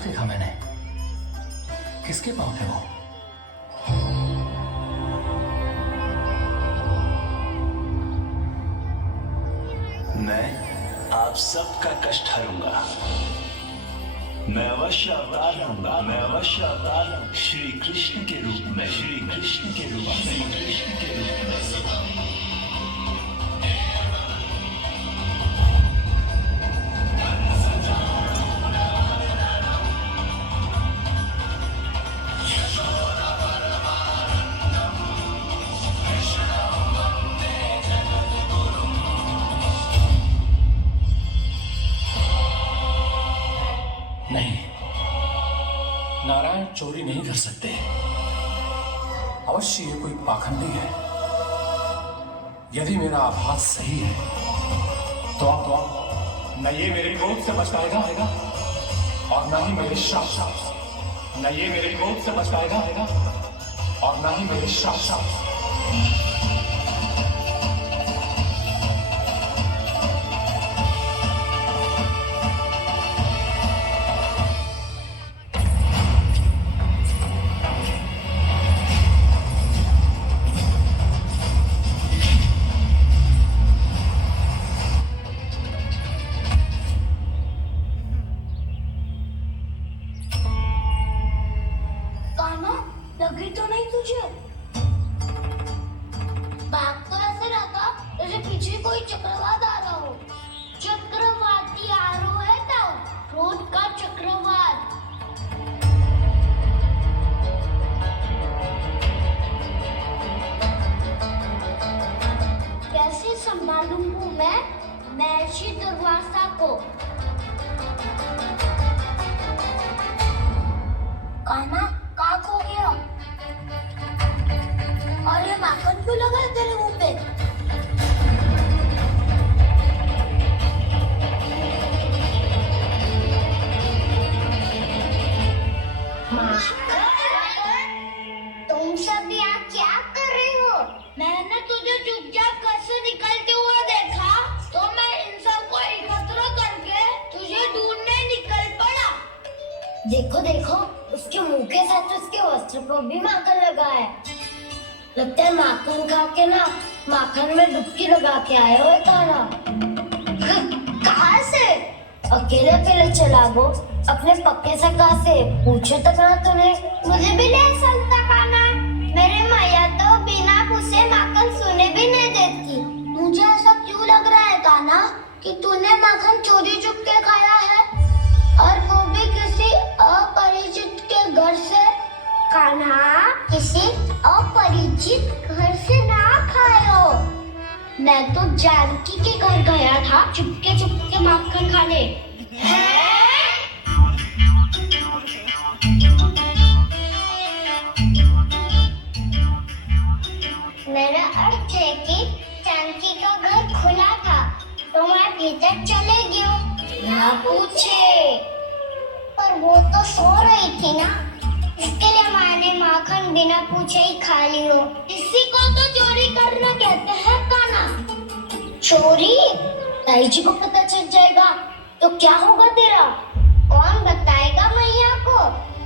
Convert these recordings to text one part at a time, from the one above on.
देखा मैंने? किसके पाँव थे वो? मैं आप सबका कष्ट हरूंगा। मैं अवश्य अवतार लूंगा। मैं अवश्य अवतार लूंगा श्री कृष्ण के रूप में। श्री कृष्ण के रूप में। श्री कृष्ण के रूप में। नहीं, नारायण चोरी नहीं कर सकते। अवश्य ये कोई पाखंडी है। यदि मेरा आभास सही है तो अब न ये मेरे क्रोध से बच पाएगा और न ही मेरे श्राप। न ये मेरे क्रोध से बच पाएगा और न ही मेरे श्राप। लगी तो नहीं तुझे? भाग तो ऐसे रहा था जैसे पीछे कोई चक्रवात आ रहा हो। चक्रवाती आरो है तो क्रोध का चक्रवात। कैसे संभालूंगा मैं महर्षि दुर्वासा को? कान्हा कहाँ खो गया? और ये माखन क्यों लगा है तेरे मुंह पे? तुम सब यहाँ क्या कर रहे हो? मैंने तुझे चुपचाप घर से निकलते हुए देखा तो मैं इन सबको एकत्र करके तुझे ढूंढने निकल पड़ा। देखो देखो, उसके मुंह के साथ उसके वस्त्र पर भी माखन लगा है। लगता है माखन खा के ना माखन में डुबकी लगा के आए हो कान्हा। कहाँ से? अकेले अकेले चला गो अपने पक्के से? कहाँ से पूछे तो ना तूने? मुझे भी ले सकता कान्हा। मेरे मैया तो बिना पूछे माखन सुने भी नहीं देती। मुझे ऐसा क्यों लग रहा है कान्हा कि तूने माखन चोरी चुप के खाया है, और वो भी किसी अपरिचित के घर से? कान्हा, किसी अपरिचित घर से ना खाओ। मैं तो जानकी के घर गया था चुपके माखन खाने। मेरा अर्थ है कि जानकी का घर खुला था तो मैं भीतर चले गया। ना पूछे, पर वो तो सो रही थी ना, इसके लिए मैंने माखन बिना पूछे ही खा ली हो। इसी को तो चोरी करना कहते हैं कान्हा। चोरी? ताई जी को पता चल जाएगा तो क्या होगा तेरा? कौन बताएगा मैया को?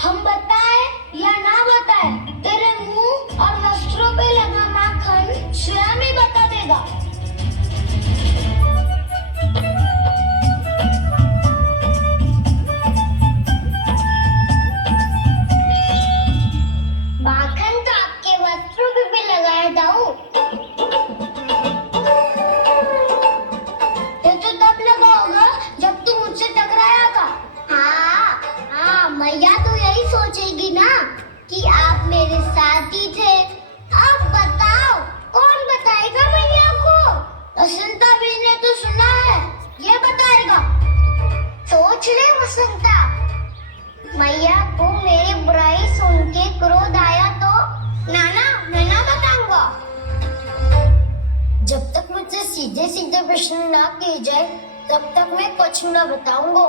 हम बताए या ना बताए, तेरे मुंह और वस्त्रों पे लगा माखन स्वयं ही बता देगा। माखन तो आपके वस्त्रों पे भी लगाया दाऊ। ये तो तब लगा होगा जब तू मुझसे टकराया था। हाँ, मैया तो यही सोचेगी ना कि आप मेरे साथ ही थे। अब बताओ, कौन बताएगा मैया को? वसंता भी ने तो सुना है, ये बताएगा। सोच ले वसंता, मैया को मेरी बुराई सुन के क्रोध आया तो नाना मैं ना बताऊंगा। जब तक मुझसे सीधे सीधे प्रश्न ना किए जाए तब तक मैं कुछ ना बताऊंगा।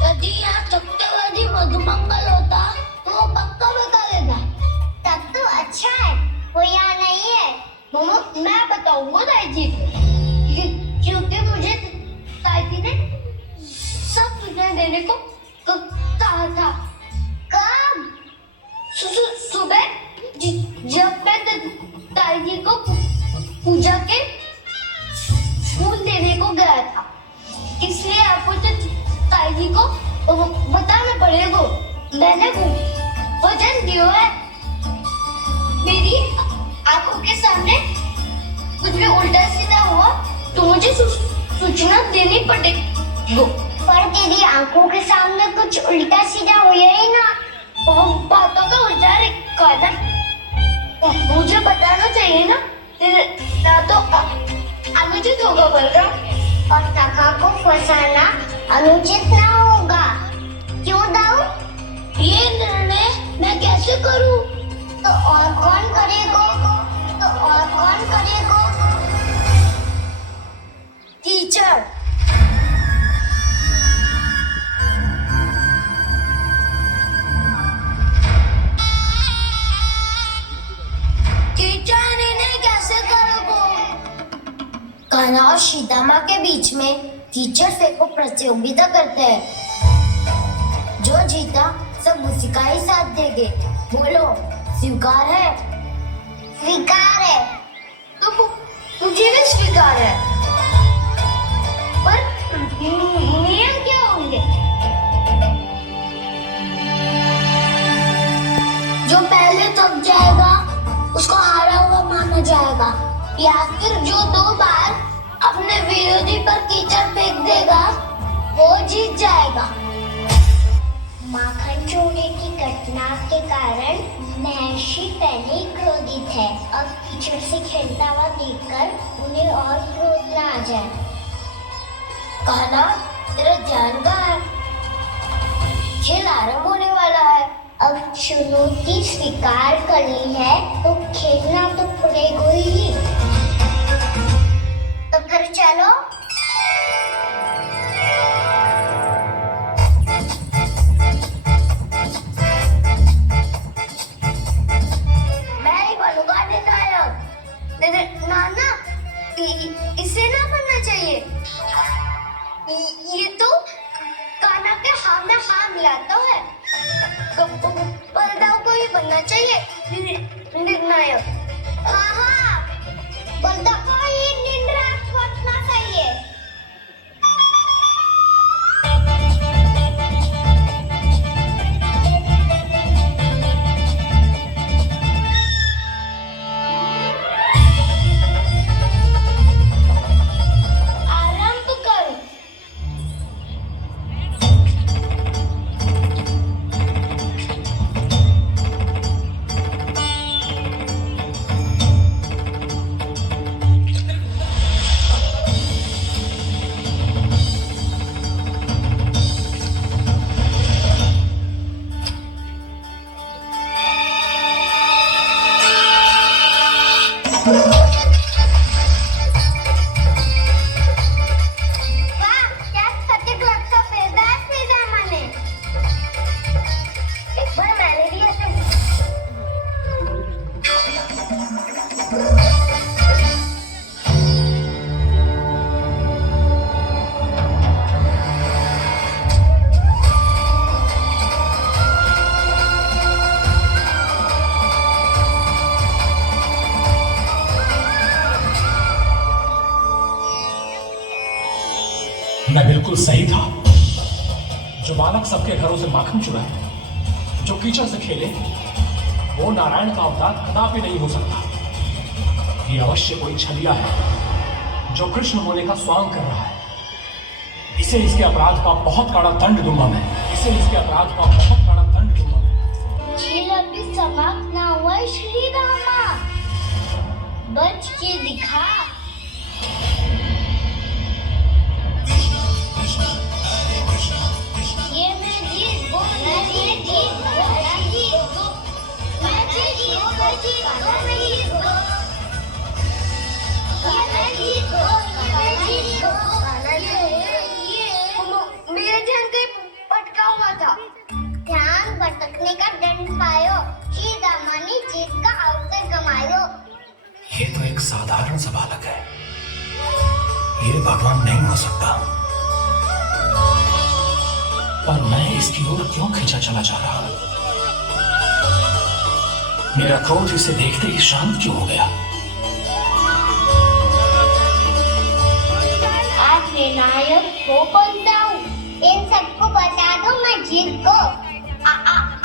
यदि यहाँ सत्यवादी मधुमंगल होता तो वो पक्का बता देता। तब तो अच्छा है वो यहाँ नहीं है। मैं बताऊंगा ताई जी को, क्योंकि मुझे ताई जी ने सब सूचना देने को कहा था। कब? सुबह जब मैं ताई जी को पूजा के फूल देने को गया था, इसलिए आपको ताई जी को बताना पड़ेगा। मैंने वचन दिया है, मेरी आंखों के सामने कुछ भी उल्टा सीधा हुआ तो मुझे सूचना देनी पड़ेगी। पर तेरी आंखों के सामने कुछ उल्टा सीधा हुआ ही ना, बातों का उल्टा कहना मुझे बताना चाहिए ना, ना तो अनुचित होगा बलराम, और तका को फंसाना अनुचित ना होगा। क्यों दाऊ? ये निर्णय मैं कैसे करूं? तो और कौन करेगा? टीचर। कान्हा और सीता माँ के बीच में टीचर से को प्रतियोगिता करते हैं। जो जीता सब उसी का ही साथ देंगे। बोलो, स्वीकार है? स्वीकार है। तो मुझे भी स्वीकार है। पर नियम क्या होंगे? जो पहले थक जाएगा उसको हारा हुआ माना जाएगा, या फिर जो 2 बार अपने विरोधी पर कीचड़ फेंक देगा वो जीत जाएगा। माखन चोरी की घटना के कारण महर्षि पहले ही क्रोधित है। अब कीचड़ से खेलता हुआ देखकर उन्हें और क्रोध न आ जाए। कहना, तेरा ध्यान कहाँ है? खेल आरंभ होने वाला है। अब चुनौती स्वीकार करनी है तो खेलना तो पड़ेगा ही। तो फिर चलो। मैं ही बनूंगा निर्णायक। नाना, इसे ना बनना चाहिए। ये तो कान्हा के हाथ में हाथ मिलाता है। बलदाऊ को ही बनना चाहिए निर्णायक। हाँ, बलदाऊ को ही निर्णायक बनना चाहिए। आरंभ करो। मैं बिल्कुल सही था। जो बालक सबके घरों से माखन चुराए, जो कीचड़ से खेले, वो नारायण का अवतार कदापि नहीं हो सकता। ये अवश्य कोई छलिया है जो कृष्ण होने का स्वांग कर रहा है। इसे इसके अपराध का बहुत कड़ा दंड दूंगा मैं। इसे इसके अपराध का बहुत कड़ा दंड दूंगा मैं। खेल अभी समाप्त ना हुआ श्री रामा, बच के दिखा। ये मैं जीत गो, मैं जीत गो, मैं जीत गो, मैं जीत गो, मैं जीत गो, मैं जीत गो, ये मैं जीत गो, मैं जीत गो। ये मेरे ध्यान कहीं भटका हुआ था। ध्यान भटकने का दंड पायो, श्रीदामानी जीत का अवसर कमायो। ये तो एक साधारण सा बालक है, ये भगवान नहीं हो सकता। पर मैं इसकी ओर क्यों खींचा चला जा रहा हूं? मेरा क्रोध इसे देखते ही शांत क्यों हो गया? आज निर्णायक हो बनता हूँ। इन सबको बता दो मैं जीत को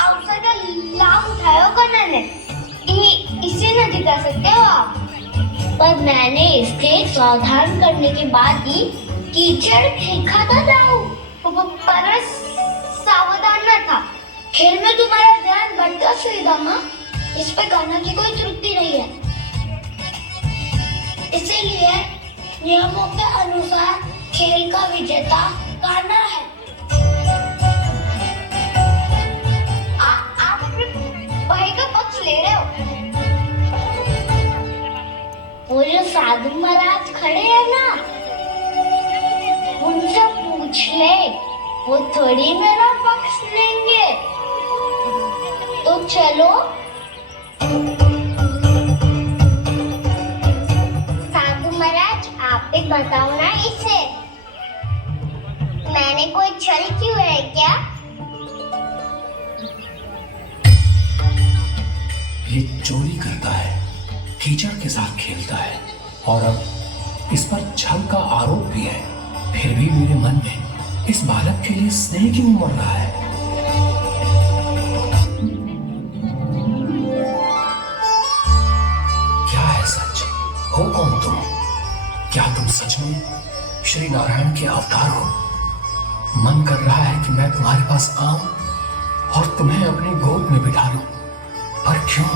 अवसर का लाभ उठाया करने इसे न जिता सकते हो आप। पर मैंने इसके सावधान करने के बाद ही कीचड़ फेंका था दाऊ, पर सावधान न था। खेल में तुम्हारा ध्यान बढ़ता श्रीदामा, इस पे गाना की कोई त्रुटि नहीं है। इसीलिए नियमों के अनुसार खेल का विजेता गाना है। आप भाई का पक्ष ले रहे हो। वो जो साधु महाराज खड़े हैं ना, उनसे पूछ ले, वो थोड़ी मेरा पक्ष लेंगे। तो चलो। साधु महाराज आप भी बताओ ना इसे, मैंने कोई छल क्यों है क्या? ये चोरी करता है, कीचड़ के साथ खेलता है और अब इस पर छल का आरोप भी है। फिर भी मेरे मन में इस बालक के लिए स्नेह क्यों उमड़ रहा है? क्या है सच? हो कौन तुम? क्या तुम सच में श्री नारायण के अवतार हो? मन कर रहा है कि मैं तुम्हारे पास आऊं और तुम्हें अपनी गोद में बिठा लूं, पर क्यों?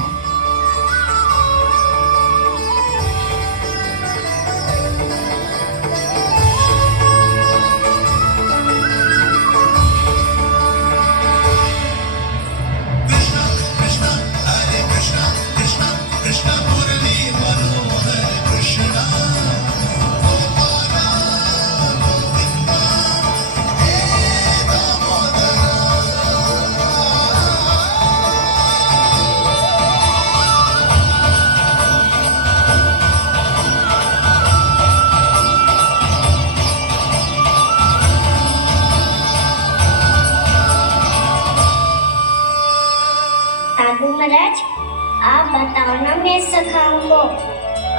महाराज आप बताओ ना मेरे सखाओं को,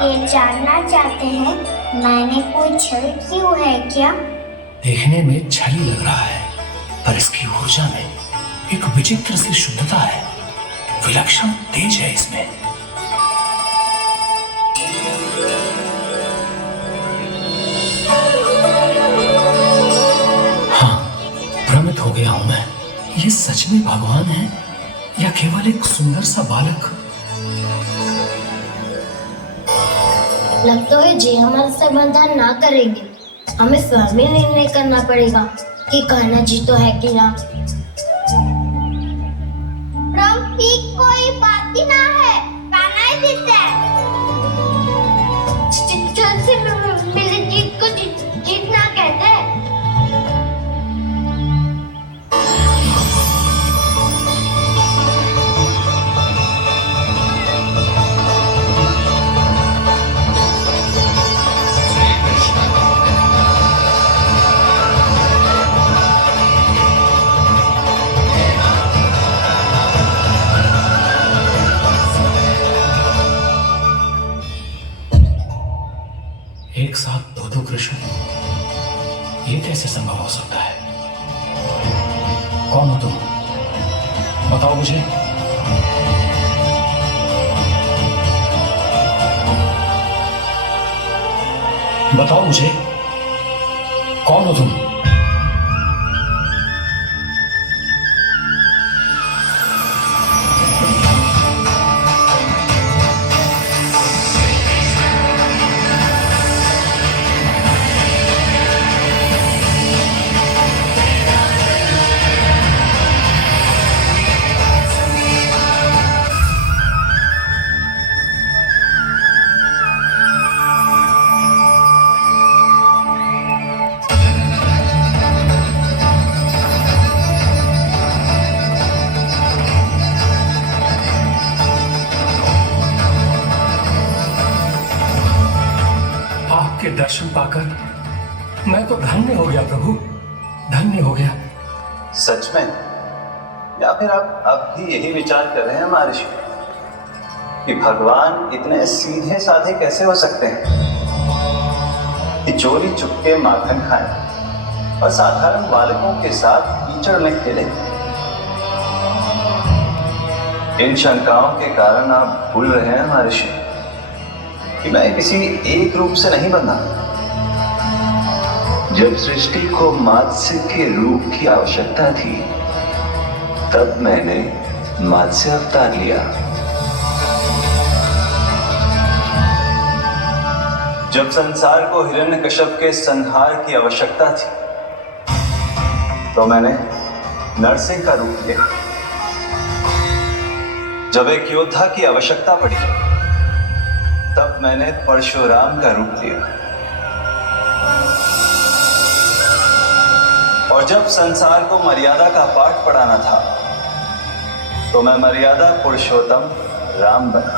ये जानना चाहते हैं मैंने कोई छल क्यों है क्या? देखने में छली लग रहा है, पर इसकी ऊर्जा में एक विचित्र सी शुद्धता है, विलक्षण तेज है इसमें। हाँ, भ्रमित हो गया हूं मैं। ये सच में भगवान है या केवल एक सुंदर सा बालक? लगता है जी हमारे समाधान ना करेंगे, हमें स्वयं ही निर्णय करना पड़ेगा कि कान्हा जी तो है कि ना। कोई बात ही ना है, कान्हा ही जीता है। चल से मेरी जीत को जीतना कहते हैं। एक साथ दो कृष्ण, ये कैसे संभव हो सकता है? कौन हो तुम? बताओ मुझे। बताओ मुझे, कौन हो तुम? आपके दर्शन पाकर मैं तो धन्य हो गया प्रभु, धन्य हो गया। सच में? या फिर आप अब भी यही विचार कर रहे हैं महर्षि कि भगवान इतने सीधे साधे कैसे हो सकते हैं कि चोरी चुपके माखन खाएं और साधारण बालकों के साथ कीचड़ में खेलें? इन शंकाओं के कारण आप भूल रहे हैं महर्षि कि मैं किसी एक रूप से नहीं बंधा। जब सृष्टि को मत्स्य के रूप की आवश्यकता थी तब मैंने मत्स्य अवतार लिया। जब संसार को हिरण्यकश्यप के संहार की आवश्यकता थी तो मैंने नरसिंह का रूप लिया। जब एक योद्धा की आवश्यकता पड़ी तब मैंने परशुराम का रूप लिया। और जब संसार को मर्यादा का पाठ पढ़ाना था तो मैं मर्यादा पुरुषोत्तम राम बना।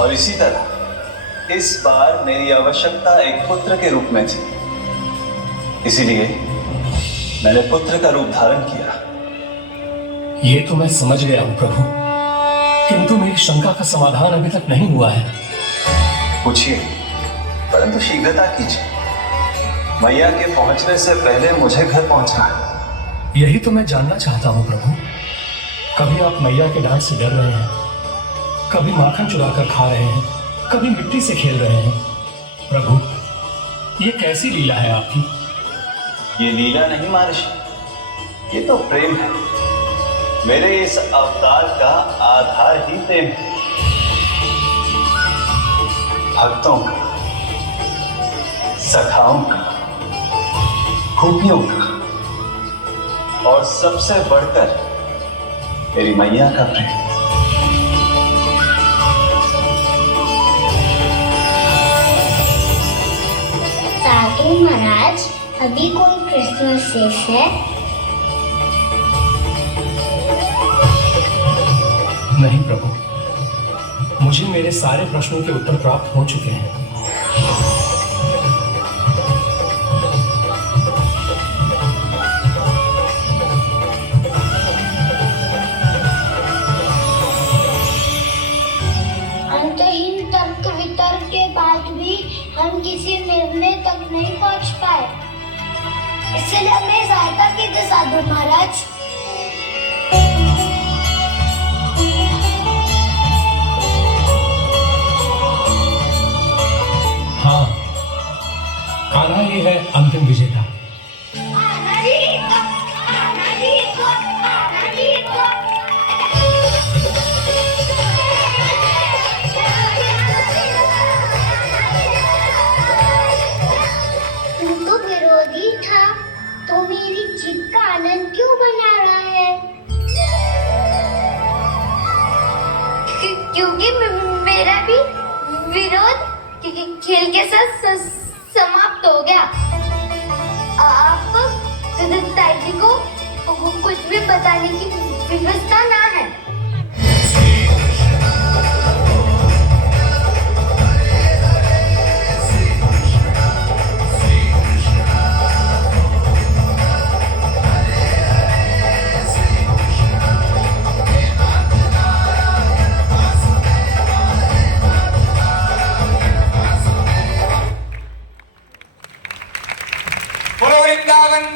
और इसी तरह इस बार मेरी आवश्यकता एक पुत्र के रूप में थी, इसीलिए मैंने पुत्र का रूप धारण किया। ये तो मैं समझ गया हूं प्रभु, किंतु मेरी शंका का समाधान अभी तक नहीं हुआ है। पूछिए, परंतु शीघ्रता कीजिए। मैया के पहुंचने से पहले मुझे घर पहुंचना है। यही तो मैं जानना चाहता हूं प्रभु। कभी आप मैया के डांट से डर रहे हैं, कभी माखन चुरा कर खा रहे हैं, कभी मिट्टी से खेल रहे हैं। प्रभु, ये कैसी लीला है आपकी? ये लीला नहीं महर्षि, ये तो प्रेम है। मेरे इस अवतार का आधार ही प्रेम है। भक्तों का, सखाओं का, खूबियों का और सबसे बढ़कर मेरी मैया का प्रेम। साधु महाराज, अभी कोई प्रश्न शेष है? नहीं प्रभु, मुझे मेरे सारे प्रश्नों के उत्तर प्राप्त हो चुके हैं। अंतहीन तर्क वितर्क के बाद भी हम किसी निर्णय तक नहीं पहुंच पाए, इसलिए हमें सहायता कीजिए साधु महाराज। हाँ, कान्हा ही है अंतिम विजेता। तू तो विरोधी था, तो मेरी जीत का आनंद क्यों बना रहा है? क्योंकि मेरा भी विरोध खेल के साथ समाप्त हो गया। आप ताई जी को कुछ भी बताने की व्यवस्था ना है।